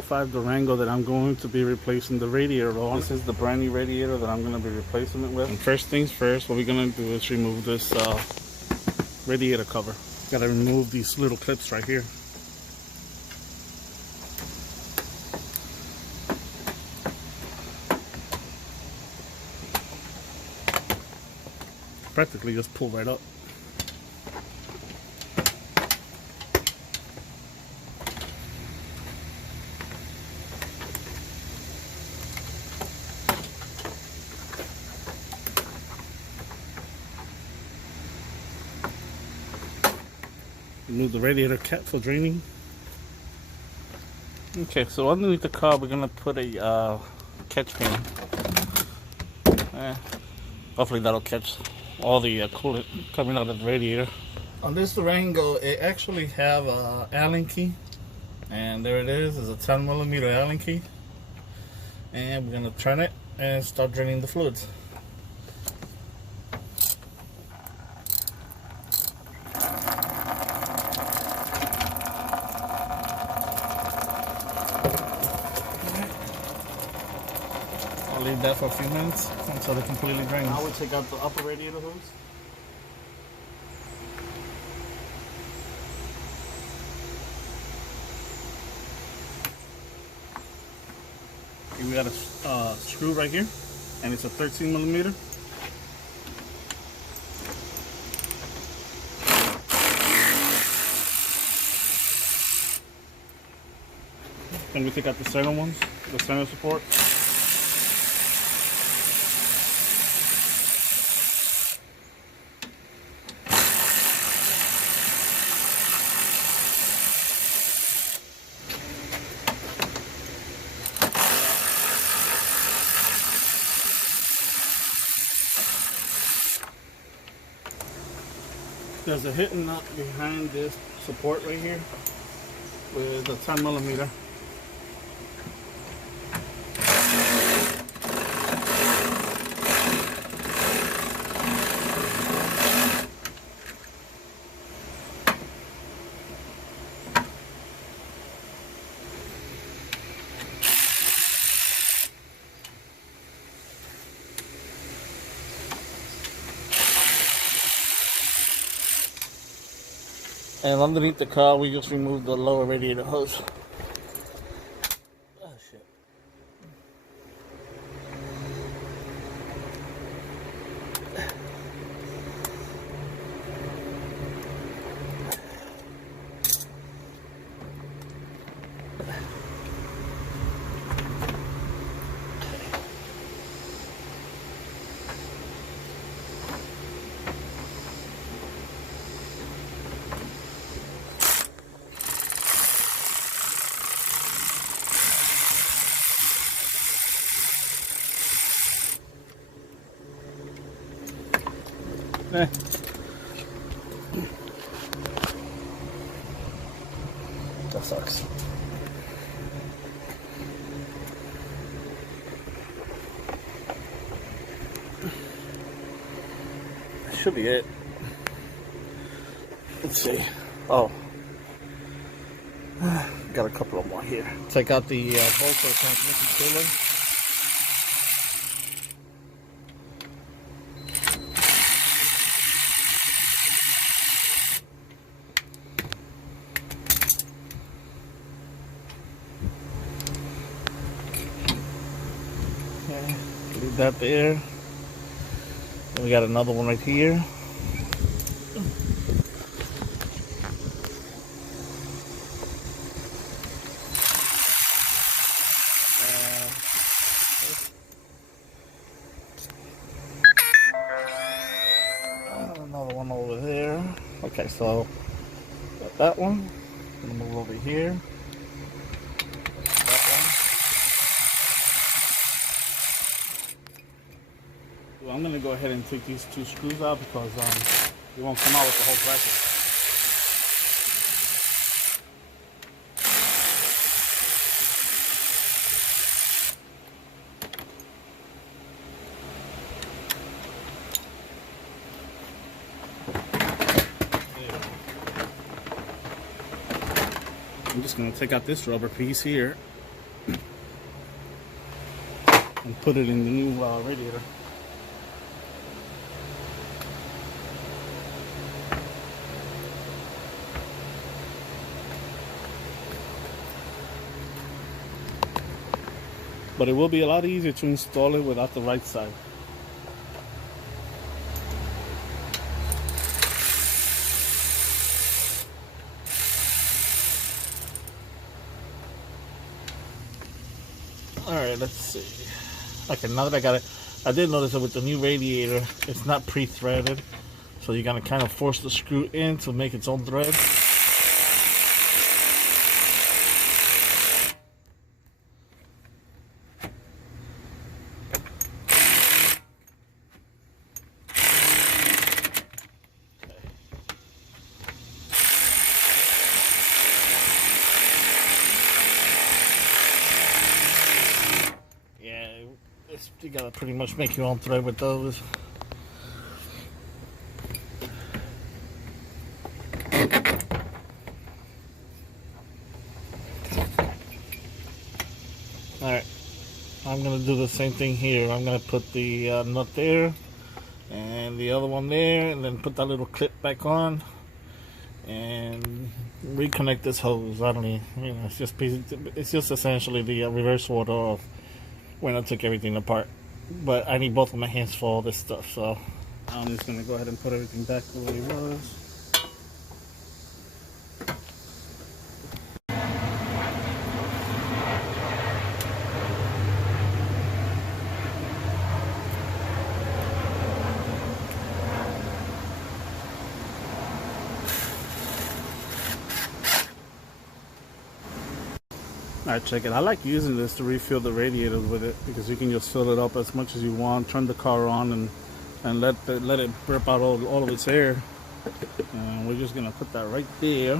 05 Durango that I'm going to be replacing the radiator on. This is the brand new radiator that I'm going to be replacing it with. And first things first, what we're going to do is remove this radiator cover. Got to remove these little clips right here. Practically just pull right up. Remove the radiator cap for draining. Okay, so underneath the car we're gonna put a catch pin. Hopefully that'll catch all the coolant coming out of the radiator. On this Durango, it actually have a Allen key, and there it is. It's a 10mm Allen key, and we're gonna turn it and start draining the fluids. I'll leave that for a few minutes until it completely drains. Now we take out the upper radiator hose. Okay, we got a screw right here, and it's a 13mm. Then we take out the center ones, the center support. There's a hidden nut behind this support right here with a 10mm. And underneath the car, we just removed the lower radiator hose. Oh, shit. That sucks. That should be it. Let's see. Oh, got a couple of more here. Take out the bolt for the transmission cooler. Leave that there. And we got another one right here. Another one over there. Okay, so got that one. I'm gonna move over here. Well, I'm going to go ahead and take these two screws out because they won't come out with the whole bracket. I'm just going to take out this rubber piece here and put it in the new radiator. But it will be a lot easier to install it without the right side. Alright, let's see. Okay, now that I got it, I did notice that with the new radiator, it's not pre-threaded. So you're going to kind of force the screw in to make its own thread. You gotta pretty much make your own thread with those. Alright, I'm gonna do the same thing here. I'm gonna put the nut there and the other one there, and then put that little clip back on and reconnect this hose. I don't even, you know, it's just essentially the reverse order of when I took everything apart. But I need both of my hands for all this stuff, so I'm just gonna go ahead and put everything back the way it was. Alright, check it. I like using this to refill the radiator with it, because you can just fill it up as much as you want, turn the car on, and let it burp out all of its air. And we're just gonna put that right there.